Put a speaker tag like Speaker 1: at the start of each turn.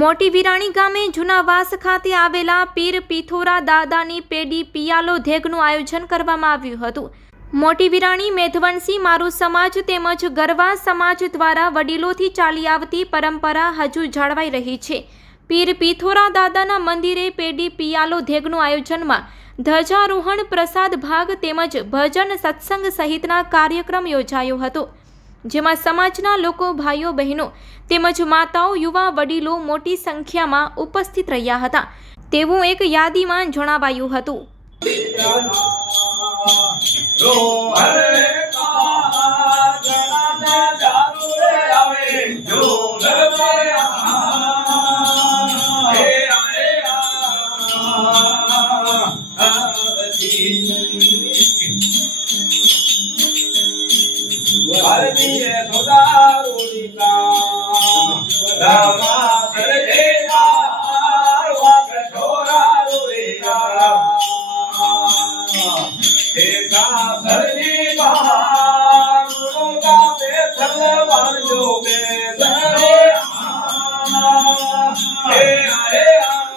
Speaker 1: મોટી વિરાણી ગામે જૂનાવાસ ખાતે આવેલા પીર પિથોરા દાદાની પેઢી પિયાલો ધેગનું આયોજન કરવામાં આવ્યું હતું. મોટી વિરાણી મેધવનસિંહ મારું સમાજ તેમજ ગરવા સમાજ દ્વારા વડીલોથી ચાલી આવતી પરંપરા હજુ જાળવાઈ રહી છે. પીર પિથોરા દાદાના મંદિરે પેઢી પિયાલો ધેગનું આયોજનમાં ધ્વજારોહણ પ્રસાદ ભાગ તેમજ ભજન સત્સંગ સહિતના કાર્યક્રમ યોજાયો હતો. જેમાં સમાજના લોકો ભાઈઓ બહેનો તેમજ માતાઓ યુવા વડીલો મોટી સંખ્યામાં ઉપસ્થિત રહ્યા હતા તેવું એક યાદીમાં જણાવાયું હતું
Speaker 2: ભારતીય સોદારોડીના રામા સરદેવા વાક છોરા રોડીના એકા સરદી બહાર ગાતે સલવાન જો બે સરે હે હે હરી